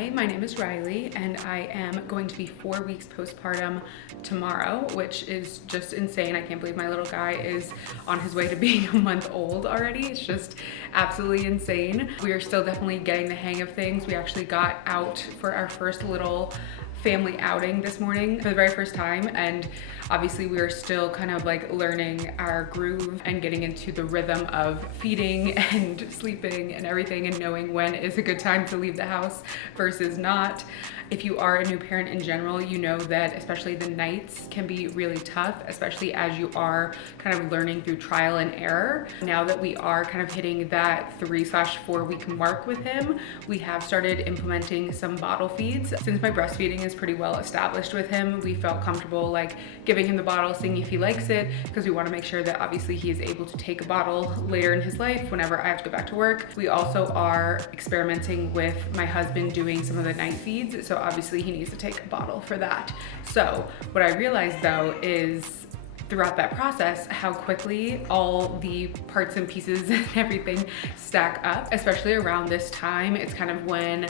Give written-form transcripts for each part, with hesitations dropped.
Hi, my name is Riley and I am going to be 4 weeks postpartum tomorrow, which is just insane. I can't believe my little guy is on his way to being a month old already. It's just absolutely insane. We are still definitely getting the hang of things. We actually got out for our first little family outing this morning for the very first time, and obviously we are still kind of like learning our groove and getting into the rhythm of feeding and sleeping and everything, and knowing when is a good time to leave the house versus not. If you are a new parent in general, you know that especially the nights can be really tough, especially as you are kind of learning through trial and error. Now that we are kind of hitting that 3/4 week mark with him, we have started implementing some bottle feeds. Since my breastfeeding is pretty well established with him, we felt comfortable like giving him the bottle, seeing if he likes it, because we want to make sure that obviously he is able to take a bottle later in his life whenever I have to go back to work. We also are experimenting with my husband doing some of the night feeds, so obviously he needs to take a bottle for that. So what I realized though is throughout that process, how quickly all the parts and pieces and everything stack up, especially around this time. It's kind of when,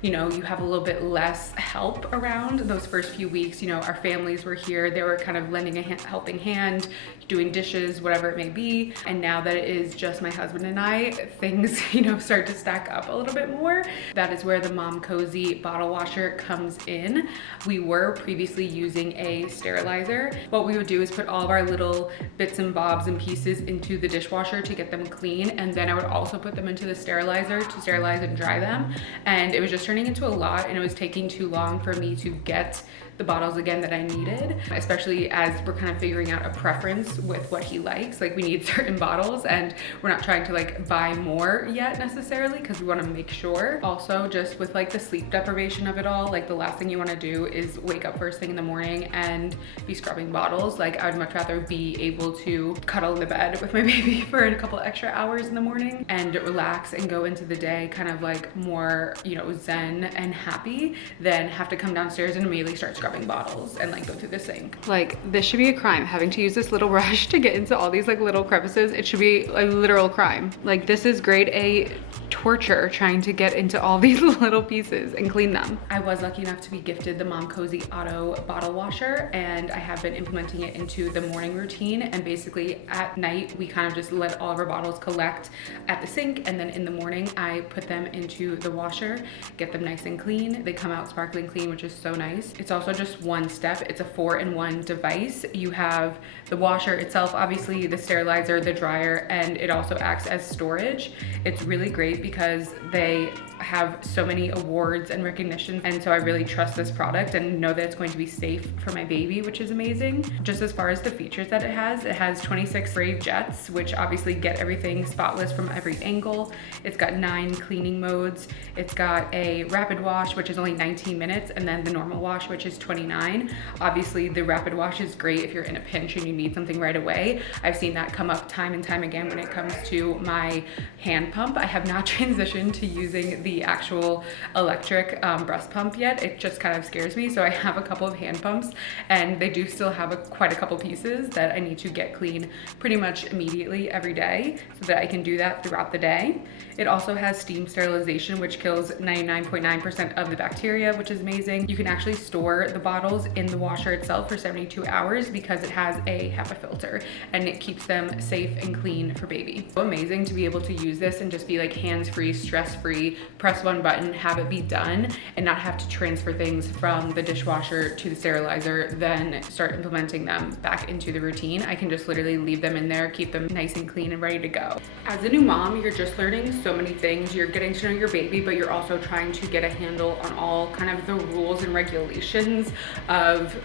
you know, you have a little bit less help around. Those first few weeks, you know, our families were here, they were kind of lending a helping hand, doing dishes, whatever it may be. And now that it is just my husband and I, things, you know, start to stack up a little bit more. That is where the Momcozy Bottle Washer comes in. We were previously using a sterilizer. What we would do is put all of our little bits and bobs and pieces into the dishwasher to get them clean, and then I would also put them into the sterilizer to sterilize and dry them. And it was just turning into a lot, and it was taking too long for me to get the bottles again that I needed, especially as we're kind of figuring out a preference with what he likes. Like, we need certain bottles and we're not trying to like buy more yet necessarily, because we want to make sure. Also, just with like the sleep deprivation of it all, like the last thing you want to do is wake up first thing in the morning and be scrubbing bottles. Like, I would much rather be able to cuddle in the bed with my baby for a couple extra hours in the morning and relax and go into the day kind of like more, you know, zen and happy, than have to come downstairs and immediately start scrubbing bottles and like go through the sink. Like, this should be a crime, having to use this little brush to get into all these like little crevices. It should be a literal crime. Like, this is grade A torture, trying to get into all these little pieces and clean them. I was lucky enough to be gifted the Momcozy Auto Bottle Washer, and I have been implementing it into the morning routine. And basically at night, we kind of just let all of our bottles collect at the sink, and then in the morning I put them into the washer, get them nice and clean. They come out sparkling clean, which is so nice. It's also just one step. It's a 4-in-1 device. You have the washer itself, obviously the sterilizer, the dryer, and it also acts as storage. It's really great because they have so many awards and recognition, and so I really trust this product and know that it's going to be safe for my baby, which is amazing. Just as far as the features that it has 26 brave jets, which obviously get everything spotless from every angle. It's got 9 cleaning modes. It's got a rapid wash, which is only 19 minutes, and then the normal wash, which is 29. Obviously the rapid wash is great if you're in a pinch and you need something right away. I've seen that come up time and time again when it comes to my hand pump. I have not transitioned to using the actual electric breast pump yet. It just kind of scares me. So I have a couple of hand pumps, and they do still have quite a couple pieces that I need to get clean pretty much immediately every day, so that I can do that throughout the day. It also has steam sterilization, which kills 99.9% of the bacteria, which is amazing. You can actually store the bottles in the washer itself for 72 hours because it has a HEPA filter, and it keeps them safe and clean for baby. So amazing to be able to use this and just be like hands-free, stress-free, press one button, have it be done, and not have to transfer things from the dishwasher to the sterilizer, then start implementing them back into the routine. I can just literally leave them in there, keep them nice and clean and ready to go. As a new mom, you're just learning so many things. You're getting to know your baby, but you're also trying to get a handle on all kind of the rules and regulations of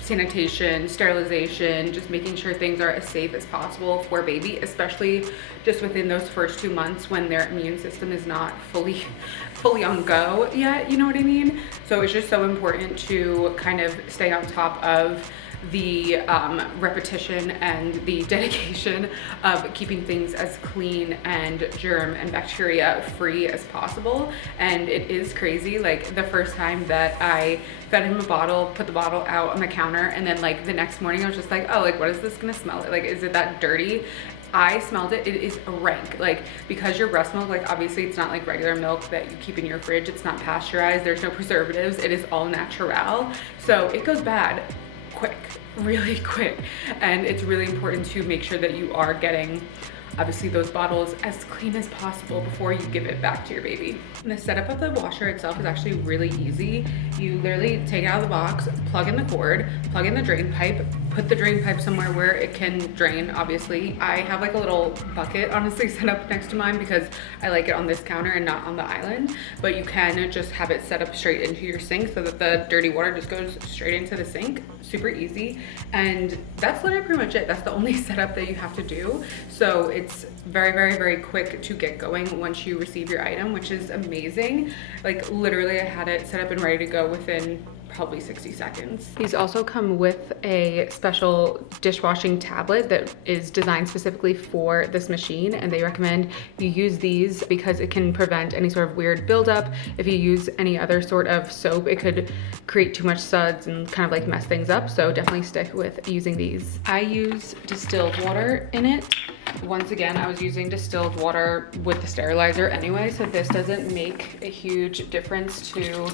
sanitation, sterilization, just making sure things are as safe as possible for baby, especially just within those first 2 months when their immune system is not fully on go yet, you know what I mean? So it's just so important to kind of stay on top of the repetition and the dedication of keeping things as clean and germ and bacteria free as possible. And it is crazy, like the first time that I fed him a bottle, put the bottle out on the counter, and then like the next morning I was just like, oh, like what is this gonna smell like? Is it that dirty? I smelled it. It is rank. Like, because your breast milk, like obviously it's not like regular milk that you keep in your fridge. It's not pasteurized. There's no preservatives. It is all natural. So it goes bad quick, really quick. And it's really important to make sure that you are getting obviously those bottles as clean as possible before you give it back to your baby. And the setup of the washer itself is actually really easy. You literally take it out of the box, plug in the cord, plug in the drain pipe, put the drain pipe somewhere where it can drain, obviously. I have like a little bucket honestly set up next to mine because I like it on this counter and not on the island, but you can just have it set up straight into your sink so that the dirty water just goes straight into the sink. Super easy. And that's literally pretty much it. That's the only setup that you have to do. So it's very, very, very quick to get going once you receive your item, which is amazing. Like literally I had it set up and ready to go within probably 60 seconds. These also come with a special dishwashing tablet that is designed specifically for this machine, and they recommend you use these because it can prevent any sort of weird buildup. If you use any other sort of soap, it could create too much suds and kind of like mess things up, so definitely stick with using these. I use distilled water in it. Once again, I was using distilled water with the sterilizer anyway, so this doesn't make a huge difference to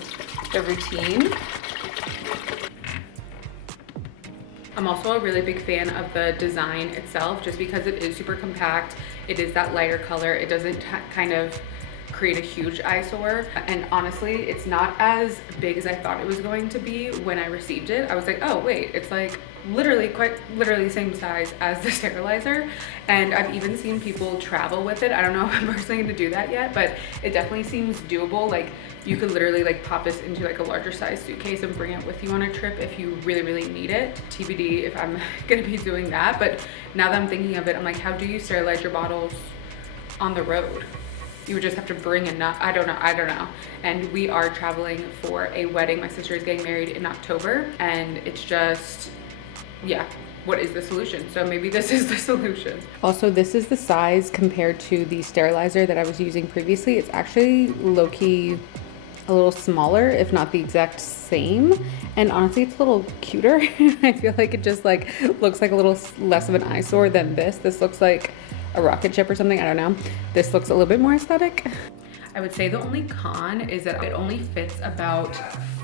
the routine. I'm also a really big fan of the design itself, just because it is super compact. It is that lighter color. It doesn't kind of create a huge eyesore. And honestly, it's not as big as I thought it was going to be when I received it. I was like, oh wait, it's like quite literally same size as the sterilizer. And I've even seen people travel with it. I don't know if I'm personally gonna do that yet, but it definitely seems doable. Like you could literally like pop this into like a larger size suitcase and bring it with you on a trip if you really, really need it. TBD if I'm gonna be doing that. But now that I'm thinking of it, I'm like, how do you sterilize your bottles on the road? You would just have to bring enough. I don't know. And we are traveling for a wedding. My sister is getting married in October, and it's just, yeah, what is the solution? So maybe this is the solution. Also, this is the size compared to the sterilizer that I was using previously. It's actually low-key a little smaller, if not the exact same. And honestly, it's a little cuter. I feel like it just like looks like a little less of an eyesore than this. This looks like a rocket ship or something, I don't know. This looks a little bit more aesthetic. I would say the only con is that it only fits about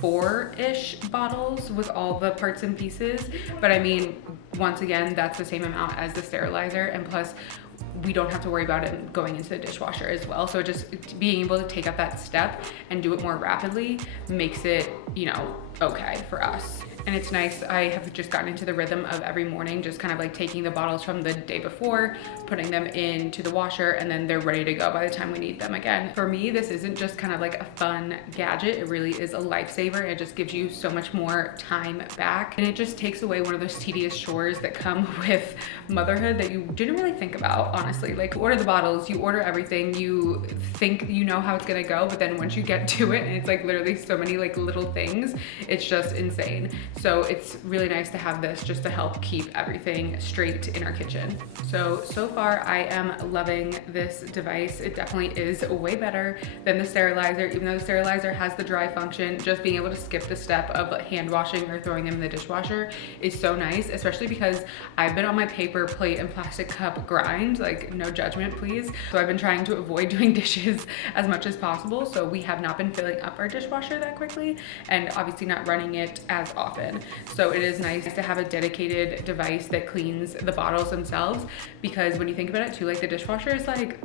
4-ish bottles with all the parts and pieces. But I mean, once again, that's the same amount as the sterilizer, and plus we don't have to worry about it going into the dishwasher as well. So just being able to take up that step and do it more rapidly makes it, you know, okay for us. And it's nice, I have just gotten into the rhythm of every morning just kind of like taking the bottles from the day before, putting them into the washer, and then they're ready to go by the time we need them again. For me, this isn't just kind of like a fun gadget, it really is a lifesaver. It just gives you so much more time back, and it just takes away one of those tedious chores that come with motherhood that you didn't really think about, honestly. Like, you order the bottles, you order everything, you think you know how it's gonna go, but then once you get to it, and it's like literally so many like little things, it's just insane. So it's really nice to have this just to help keep everything straight in our kitchen. So far I am loving this device. It definitely is way better than the sterilizer. Even though the sterilizer has the dry function, just being able to skip the step of hand washing or throwing them in the dishwasher is so nice, especially because I've been on my paper plate and plastic cup grind, like no judgment please. So I've been trying to avoid doing dishes as much as possible. So we have not been filling up our dishwasher that quickly, and obviously not running it as often. So it is nice to have a dedicated device that cleans the bottles themselves, because when you think about it too, like the dishwasher is like,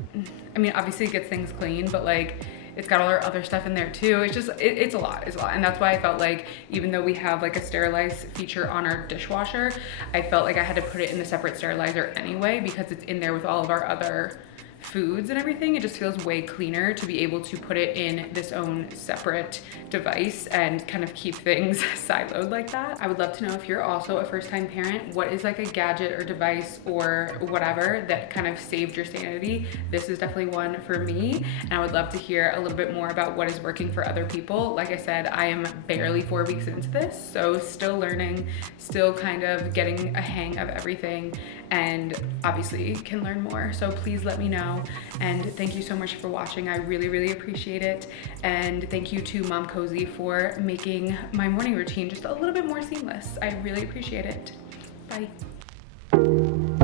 I mean, obviously it gets things clean, but like it's got all our other stuff in there too. It's just, it's a lot. And that's why I felt like, even though we have like a sterilize feature on our dishwasher, I felt like I had to put it in the separate sterilizer anyway, because it's in there with all of our other foods and everything. It just feels way cleaner to be able to put it in this own separate device and kind of keep things siloed like that. I would love to know, if you're also a first-time parent, what is like a gadget or device or whatever that kind of saved your sanity. This is definitely one for me, and I would love to hear a little bit more about what is working for other people. Like I said, I am barely 4 weeks into this, so still learning, still kind of getting a hang of everything, and obviously can learn more. So please let me know, and thank you so much for watching. I really, really appreciate it. And thank you to Momcozy for making my morning routine just a little bit more seamless. I really appreciate it. Bye.